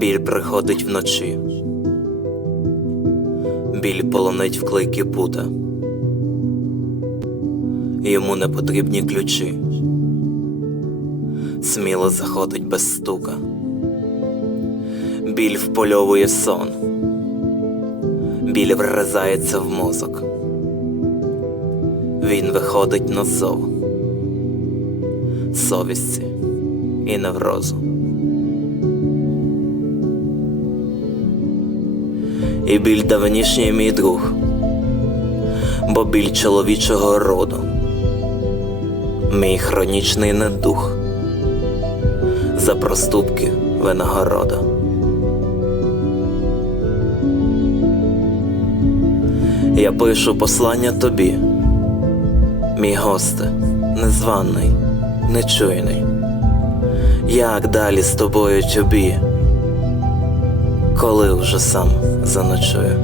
Біль приходить вночі, біль полонить в клейкі пута. Йому не потрібні ключі, сміло заходить без стука. Біль впольовує сон, біль вризається в мозок. Він виходить на зов совісті і неврозу. І біль давнішній мій друг, бо біль чоловічого роду, мій хронічний недух, за проступки винагорода. Я пишу послання тобі, мій госте, незваний, нечуйний. Як далі з тобою тобі, коли вже сам заночую?